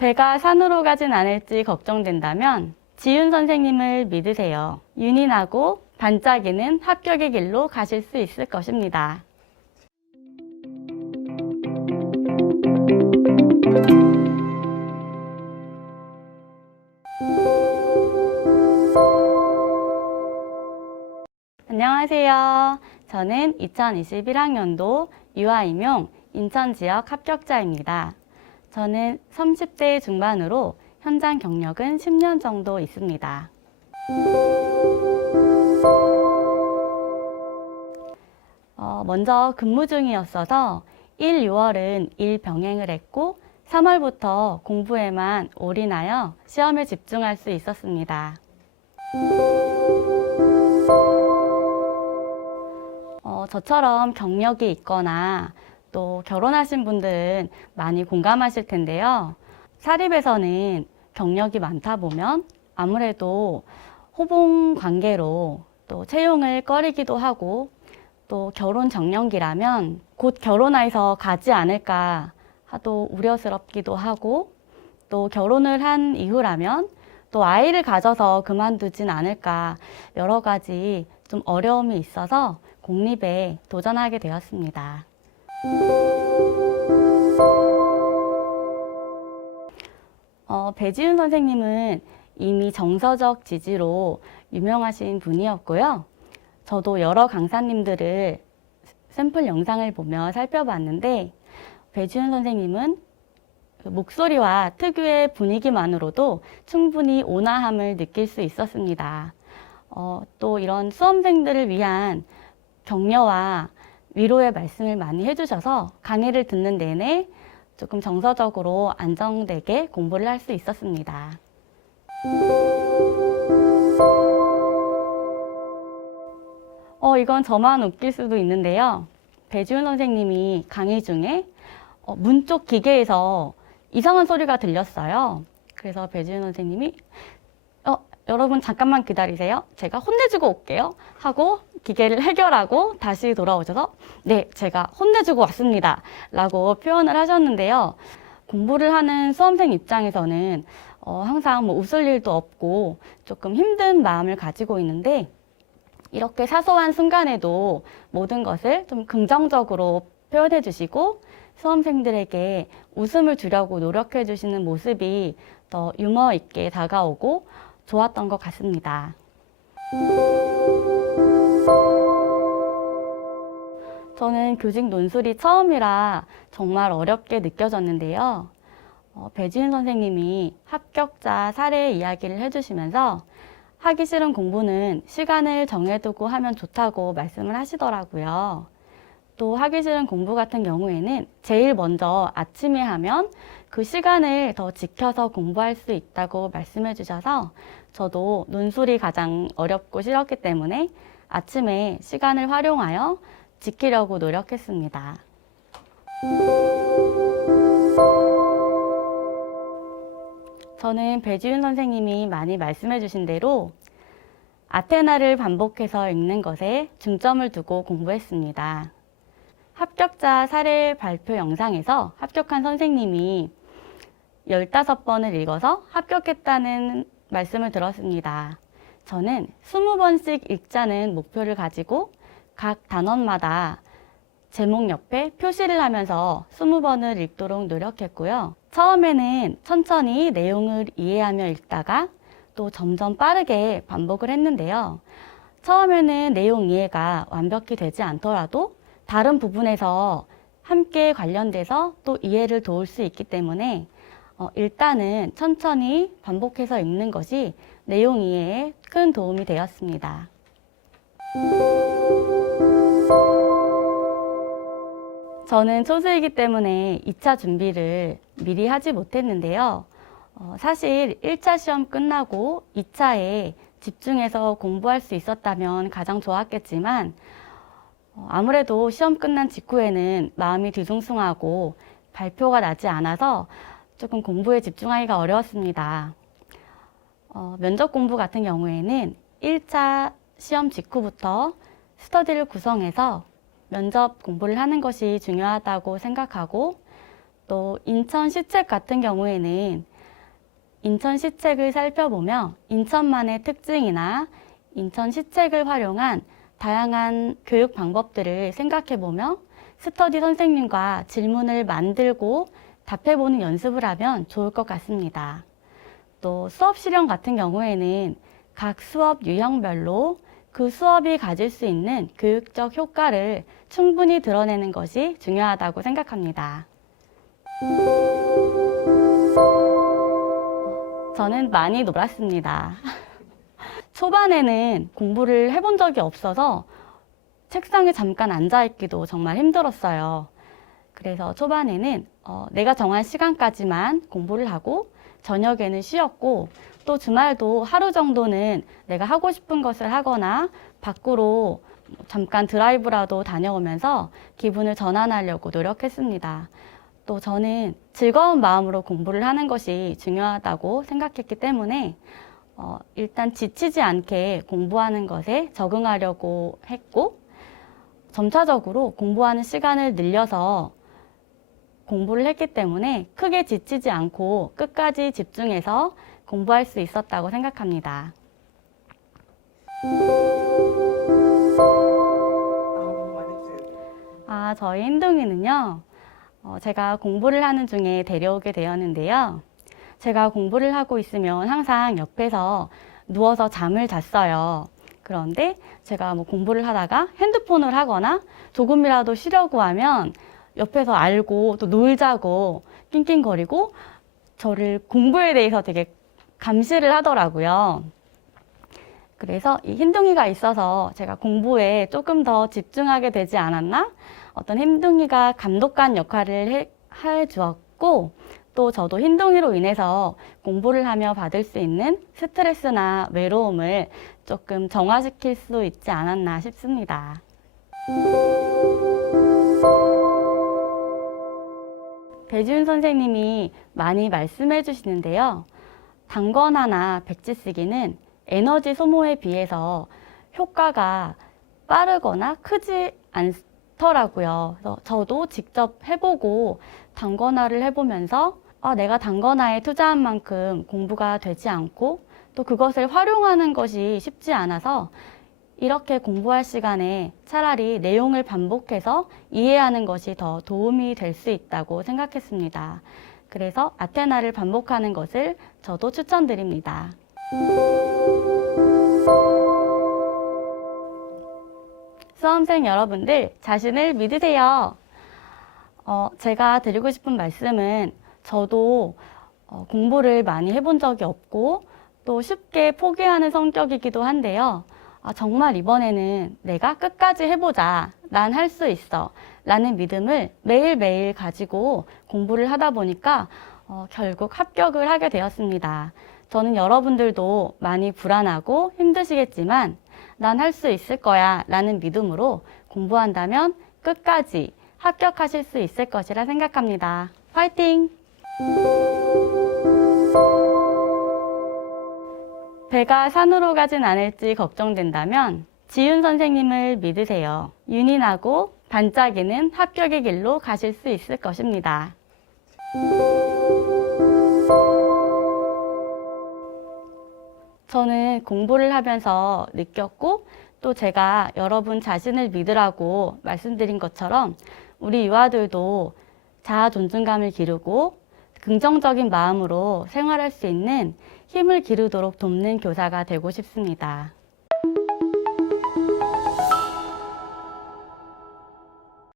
배가 산으로 가진 않을지 걱정된다면 지윤 선생님을 믿으세요. 윤희나고 반짝이는 합격의 길로 가실 수 있을 것입니다. 안녕하세요. 저는 2021학년도 유아임용 인천지역 합격자입니다. 저는 30대 중반으로 현장 경력은 10년 정도 있습니다. 먼저 근무 중이었어서 1, 6월은 일 병행을 했고 3월부터 공부에만 올인하여 시험에 집중할 수 있었습니다. 저처럼 경력이 있거나 또 결혼하신 분들은 많이 공감하실 텐데요. 사립에서는 경력이 많다 보면 아무래도 호봉 관계로 또 채용을 꺼리기도 하고 또 결혼 정년기라면 곧 결혼해서 가지 않을까 하도 우려스럽기도 하고 또 결혼을 한 이후라면 또 아이를 가져서 그만두진 않을까 여러 가지 좀 어려움이 있어서 공립에 도전하게 되었습니다. 배지윤 선생님은 이미 정서적 지지로 유명하신 분이었고요. 저도 여러 강사님들을 샘플 영상을 보며 살펴봤는데 배지윤 선생님은 목소리와 특유의 분위기만으로도 충분히 온화함을 느낄 수 있었습니다. 또 이런 수험생들을 위한 격려와 위로의 말씀을 많이 해주셔서 강의를 듣는 내내 조금 정서적으로 안정되게 공부를 할 수 있었습니다. 이건 저만 웃길 수도 있는데요. 배지훈 선생님이 강의 중에 문 쪽 기계에서 이상한 소리가 들렸어요. 그래서 배지훈 선생님이 여러분 잠깐만 기다리세요. 제가 혼내주고 올게요. 하고 기계를 해결하고 다시 돌아오셔서 네, 제가 혼내주고 왔습니다. 라고 표현을 하셨는데요. 공부를 하는 수험생 입장에서는 항상 웃을 일도 없고 조금 힘든 마음을 가지고 있는데 이렇게 사소한 순간에도 모든 것을 좀 긍정적으로 표현해 주시고 수험생들에게 웃음을 주려고 노력해 주시는 모습이 더 유머 있게 다가오고 좋았던 것 같습니다. 저는 교직 논술이 처음이라 정말 어렵게 느껴졌는데요. 배지윤 선생님이 합격자 사례 이야기를 해주시면서 하기 싫은 공부는 시간을 정해두고 하면 좋다고 말씀을 하시더라고요. 또 하기 싫은 공부 같은 경우에는 제일 먼저 아침에 하면 그 시간을 더 지켜서 공부할 수 있다고 말씀해 주셔서 저도 논술이 가장 어렵고 싫었기 때문에 아침에 시간을 활용하여 지키려고 노력했습니다. 저는 배지윤 선생님이 많이 말씀해 주신 대로 아테나를 반복해서 읽는 것에 중점을 두고 공부했습니다. 합격자 사례 발표 영상에서 합격한 선생님이 15번을 읽어서 합격했다는 말씀을 들었습니다. 저는 20번씩 읽자는 목표를 가지고 각 단원마다 제목 옆에 표시를 하면서 20번을 읽도록 노력했고요. 처음에는 천천히 내용을 이해하며 읽다가 또 점점 빠르게 반복을 했는데요. 처음에는 내용 이해가 완벽히 되지 않더라도 다른 부분에서 함께 관련돼서 또 이해를 도울 수 있기 때문에 일단은 천천히 반복해서 읽는 것이 내용 이해에 큰 도움이 되었습니다. 저는 초수이기 때문에 2차 준비를 미리 하지 못했는데요. 사실 1차 시험 끝나고 2차에 집중해서 공부할 수 있었다면 가장 좋았겠지만 아무래도 시험 끝난 직후에는 마음이 뒤숭숭하고 발표가 나지 않아서 조금 공부에 집중하기가 어려웠습니다. 면접 공부 같은 경우에는 1차 시험 직후부터 스터디를 구성해서 면접 공부를 하는 것이 중요하다고 생각하고 또 인천시책 같은 경우에는 인천시책을 살펴보며 인천만의 특징이나 인천시책을 활용한 다양한 교육 방법들을 생각해보며 스터디 선생님과 질문을 만들고 답해보는 연습을 하면 좋을 것 같습니다. 또 수업 실용 같은 경우에는 각 수업 유형별로 그 수업이 가질 수 있는 교육적 효과를 충분히 드러내는 것이 중요하다고 생각합니다. 저는 많이 놀았습니다. 초반에는 공부를 해본 적이 없어서 책상에 잠깐 앉아있기도 정말 힘들었어요. 그래서 초반에는 내가 정한 시간까지만 공부를 하고 저녁에는 쉬었고 또 주말도 하루 정도는 내가 하고 싶은 것을 하거나 밖으로 잠깐 드라이브라도 다녀오면서 기분을 전환하려고 노력했습니다. 또 저는 즐거운 마음으로 공부를 하는 것이 중요하다고 생각했기 때문에 일단 지치지 않게 공부하는 것에 적응하려고 했고 점차적으로 공부하는 시간을 늘려서 공부를 했기 때문에 크게 지치지 않고 끝까지 집중해서 공부할 수 있었다고 생각합니다. 저희 흰둥이는요, 제가 공부를 하는 중에 데려오게 되었는데요. 제가 공부를 하고 있으면 항상 옆에서 누워서 잠을 잤어요. 그런데 제가 공부를 하다가 핸드폰을 하거나 조금이라도 쉬려고 하면 옆에서 알고 또 놀자고 낑낑거리고 저를 공부에 대해서 되게 감시를 하더라고요. 그래서 이 흰둥이가 있어서 제가 공부에 조금 더 집중하게 되지 않았나? 어떤 흰둥이가 감독관 역할을 해주었고 또 저도 흰둥이로 인해서 공부를 하며 받을 수 있는 스트레스나 외로움을 조금 정화시킬 수 있지 않았나 싶습니다. 배지훈 선생님이 많이 말씀해 주시는데요. 단권화나 백지 쓰기는 에너지 소모에 비해서 효과가 빠르거나 크지 않더라고요. 그래서 저도 직접 해보고 단권화를 해보면서 내가 단권화에 투자한 만큼 공부가 되지 않고 또 그것을 활용하는 것이 쉽지 않아서 이렇게 공부할 시간에 차라리 내용을 반복해서 이해하는 것이 더 도움이 될 수 있다고 생각했습니다. 그래서 아테나를 반복하는 것을 저도 추천드립니다. 수험생 여러분들, 자신을 믿으세요. 제가 드리고 싶은 말씀은 저도 공부를 많이 해본 적이 없고 또 쉽게 포기하는 성격이기도 한데요. 정말 이번에는 내가 끝까지 해보자. 난 할 수 있어. 라는 믿음을 매일매일 가지고 공부를 하다 보니까 결국 합격을 하게 되었습니다. 저는 여러분들도 많이 불안하고 힘드시겠지만 난 할 수 있을 거야 라는 믿음으로 공부한다면 끝까지 합격하실 수 있을 것이라 생각합니다. 화이팅! 배가 산으로 가진 않을지 걱정된다면 지윤 선생님을 믿으세요. 윤인하고 반짝이는 합격의 길로 가실 수 있을 것입니다. 저는 공부를 하면서 느꼈고 또 제가 여러분 자신을 믿으라고 말씀드린 것처럼 우리 유아들도 자아 존중감을 기르고 긍정적인 마음으로 생활할 수 있는 힘을 기르도록 돕는 교사가 되고 싶습니다.